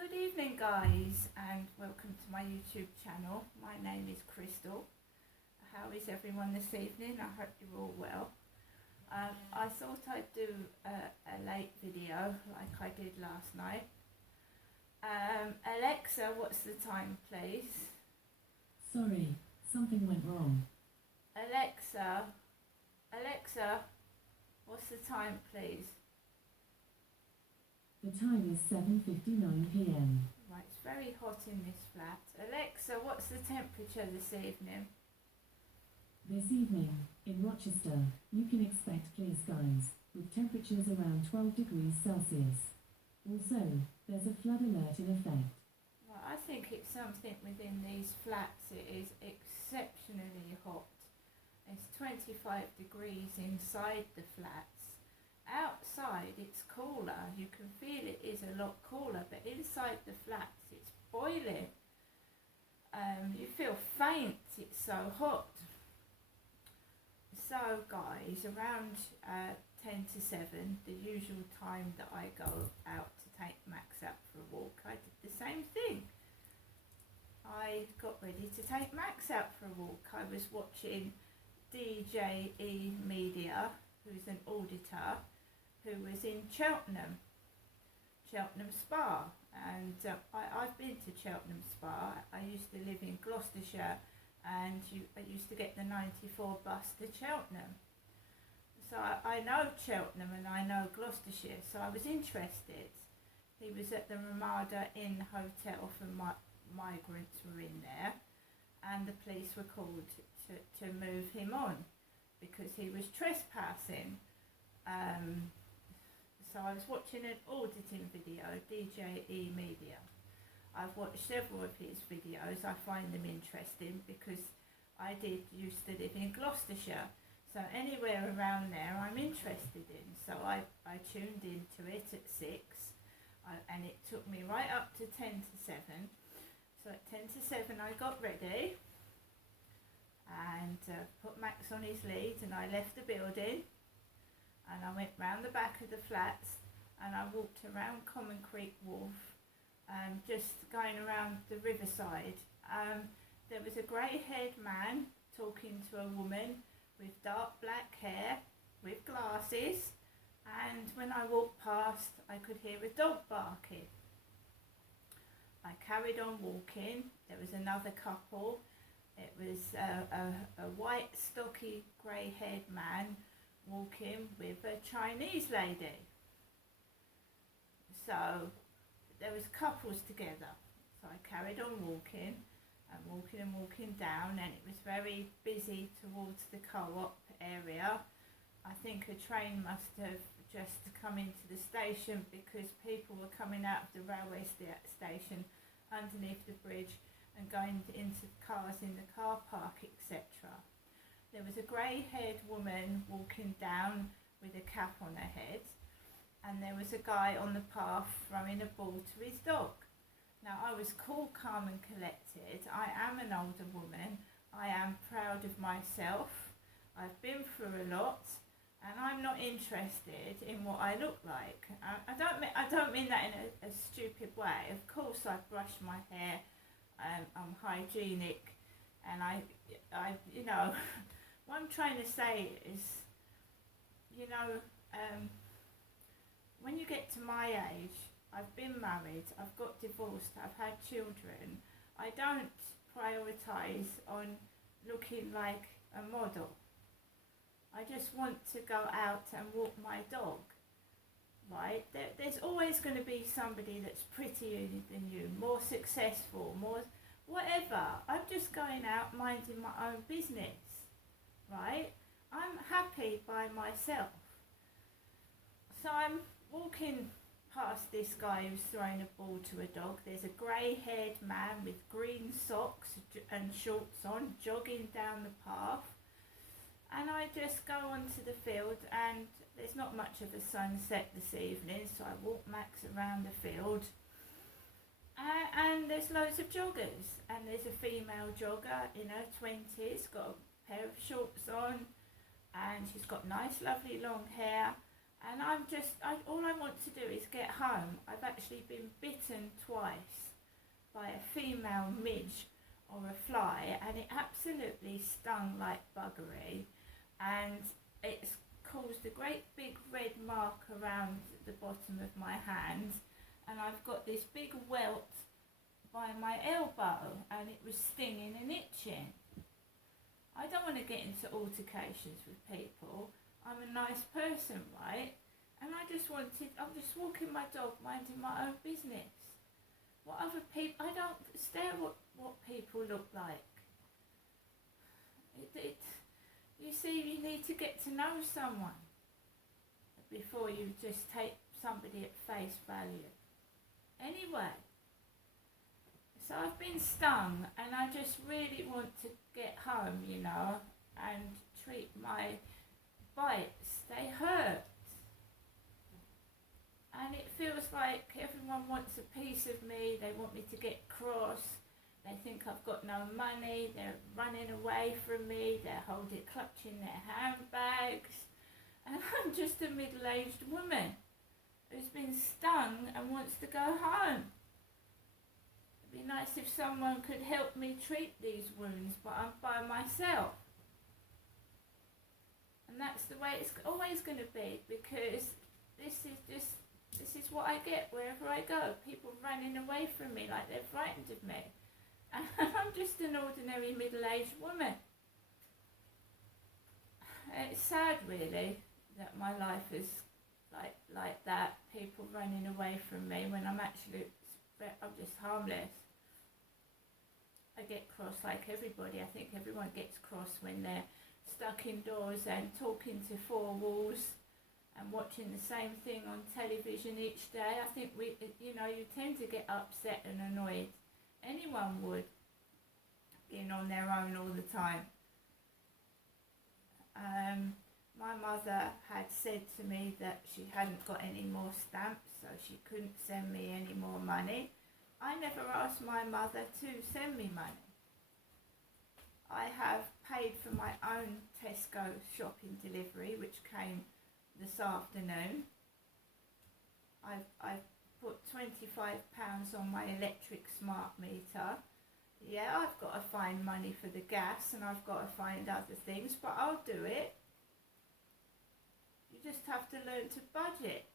Good evening, guys, and welcome to my YouTube channel. My name is Crystal. How is everyone this evening? I hope you're all well. I thought I'd do a late video like I did last night. Alexa, what's the time, please? Sorry, something went wrong. Alexa, what's the time, please? The time is 7:59 p.m. Right, it's very hot in this flat. Alexa, what's the temperature this evening? This evening, in Rochester, you can expect clear skies, with temperatures around 12 degrees Celsius. Also, there's a flood alert in effect. Well, I think it's something within these flats. It is exceptionally hot. It's 25 degrees inside the flats. Outside it's cooler, you can feel it is a lot cooler, but inside the flats it's boiling. You feel faint, it's so hot. So guys, around 10 to 7, the usual time that I go out to take Max out for a walk, I did the same thing. I got ready to take Max out for a walk. I was watching DJE Media, who's an auditor, who was in Cheltenham Spa, and I've been to Cheltenham Spa. I used to live in Gloucestershire, and I used to get the 94 bus to Cheltenham. So I know Cheltenham and I know Gloucestershire, so I was interested. He was at the Ramada Inn Hotel for migrants were in there, and the police were called to move him on because he was trespassing. So I was watching an auditing video, DJE Media. I've watched several of his videos. I find them interesting because I used to live in Gloucestershire. So anywhere around there I'm interested in. So I tuned into it at 6 and it took me right up to 10 to 7. So at 10 to 7 I got ready and put Max on his lead, and I left the building. And I went round the back of the flats and I walked around Common Creek Wharf, just going around the riverside. There was a grey-haired man talking to a woman with dark black hair, with glasses, and when I walked past I could hear a dog barking. I carried on walking. There was another couple. It was a white, stocky, grey-haired man walking with a Chinese lady. So there was couples together. So I carried on walking and walking down, and it was very busy towards the co-op area. I think a train must have just come into the station because people were coming out of the railway station underneath the bridge and going into cars in the car park, etc. There was a grey-haired woman walking down with a cap on her head, and there was a guy on the path throwing a ball to his dog. Now I was cool, calm and collected. I am an older woman. I am proud of myself. I've been through a lot, and I'm not interested in what I look like. I don't mean that in a stupid way. Of course I brush my hair. I'm hygienic, and I you know. What I'm trying to say is, when you get to my age, I've been married, I've got divorced, I've had children. I don't prioritise on looking like a model. I just want to go out and walk my dog, right? There's always going to be somebody that's prettier than you, more successful, more whatever. I'm just going out minding my own business. Right? I'm happy by myself. So I'm walking past this guy who's throwing a ball to a dog. There's a grey-haired man with green socks and shorts on, jogging down the path. And I just go onto the field, and there's not much of a sunset this evening, so I walk Max around the field. And there's loads of joggers, and there's a female jogger in her 20s, got a pair of shorts on, and she's got nice lovely long hair, And all I want to do is get home. I've actually been bitten twice by a female midge or a fly, and it absolutely stung like buggery, and it's caused a great big red mark around the bottom of my hand, and I've got this big welt by my elbow, and it was stinging and itching. I don't want to get into altercations with people. I'm a nice person, right? And I'm just walking my dog, minding my own business. What other people, I don't stare at what people look like. You see, you need to get to know someone before you just take somebody at face value. Anyway, so I've been stung, and I just really want to get home, and treat my bites. They hurt. And it feels like everyone wants a piece of me. They want me to get cross. They think I've got no money. They're running away from me. They're clutching their handbags. And I'm just a middle-aged woman who's been stung and wants to go home. It'd be nice if someone could help me treat these wounds, but I'm by myself. And that's the way it's always going to be, because this is what I get wherever I go. People running away from me like they're frightened of me. And I'm just an ordinary middle-aged woman. It's sad, really, that my life is like that. People running away from me when I'm just harmless. I get cross like everybody. I think everyone gets cross when they're stuck indoors and talking to four walls and watching the same thing on television each day. I think you tend to get upset and annoyed. Anyone would, being on their own all the time. My mother had said to me that she hadn't got any more stamps, so she couldn't send me any more money. I never asked my mother to send me money. I have paid for my own Tesco shopping delivery, which came this afternoon. I've put £25 on my electric smart meter. Yeah, I've got to find money for the gas, and I've got to find other things, but I'll do it. You just have to learn to budget.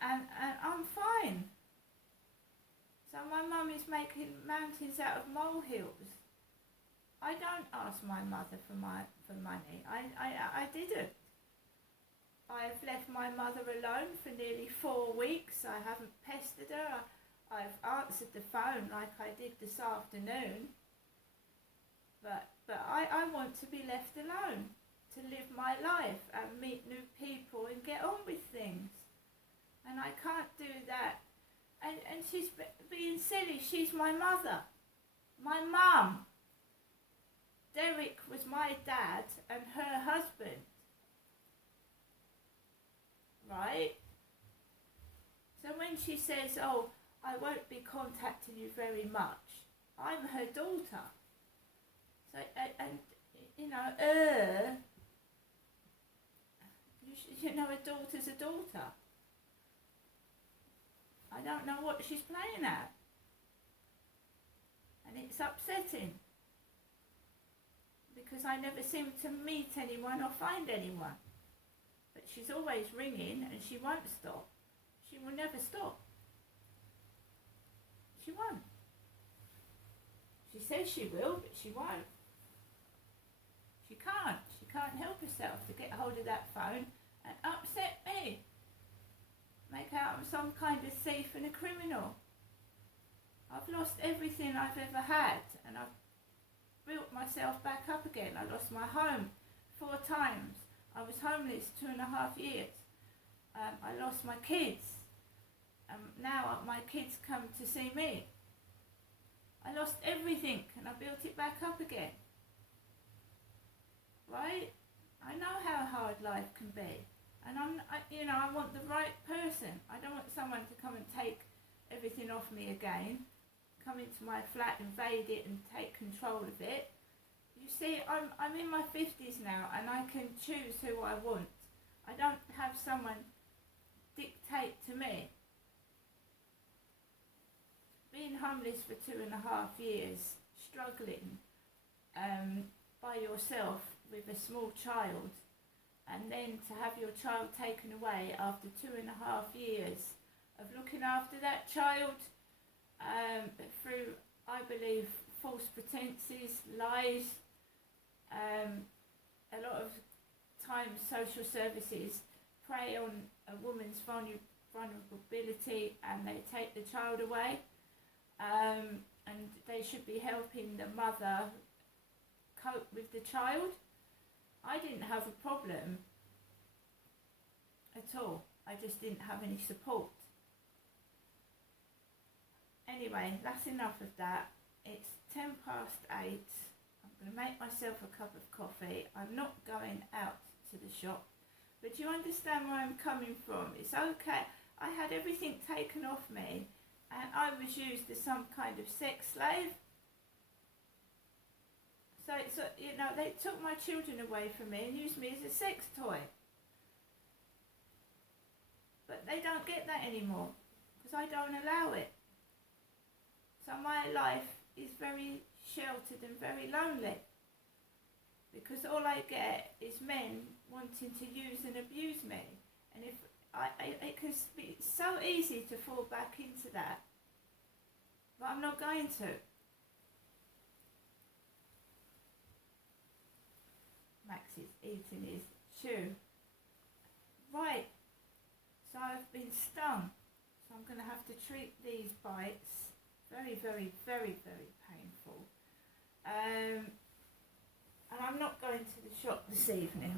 And I'm fine. So my mum is making mountains out of molehills. I don't ask my mother for money. I didn't. I've left my mother alone for nearly 4 weeks. I haven't pestered her. I've answered the phone like I did this afternoon. But I want to be left alone, to live my life and meet new people and get on with things. And I can't do that. And she's being silly. She's my mother. My mum. Derek was my dad and her husband. Right? So when she says, oh, I won't be contacting you very much, I'm her daughter. So, a daughter's a daughter. I don't know what she's playing at. And it's upsetting. Because I never seem to meet anyone or find anyone. But she's always ringing, and she won't stop. She will never stop. She won't. She says she will, but she won't. She can't. She can't help herself to get hold of that phone and upset me. Make out I'm some kind of thief and a criminal. I've lost everything I've ever had, and I've built myself back up again. I lost my home 4 times. I was homeless 2.5 years. I lost my kids. Now my kids come to see me. I lost everything, and I built it back up again. Right? I know how hard life can be. And I want the right person. I don't want someone to come and take everything off me again, come into my flat, invade it and take control of it. You see, I'm in my 50s now, and I can choose who I want. I don't have someone dictate to me. Being homeless for 2.5 years, struggling by yourself with a small child, and then to have your child taken away after 2.5 years of looking after that child through, I believe, false pretenses, lies. A lot of times social services prey on a woman's vulnerability and they take the child away, and they should be helping the mother cope with the child. I didn't have a problem at all. I just didn't have any support. Anyway, that's enough of that. It's 8:10. I'm going to make myself a cup of coffee. I'm not going out to the shop. But do you understand where I'm coming from? It's okay. I had everything taken off me and I was used as some kind of sex slave. So it's, they took my children away from me and used me as a sex toy. But they don't get that anymore because I don't allow it. So my life is very sheltered and very lonely because all I get is men wanting to use and abuse me. And if it can be so easy to fall back into that, but I'm not going to. Max is eating his chew. Right, so I've been stung, so I'm going to have to treat these bites. Very, very, very, very painful. And I'm not going to the shop this evening.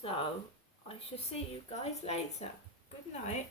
So I shall see you guys later. Good night.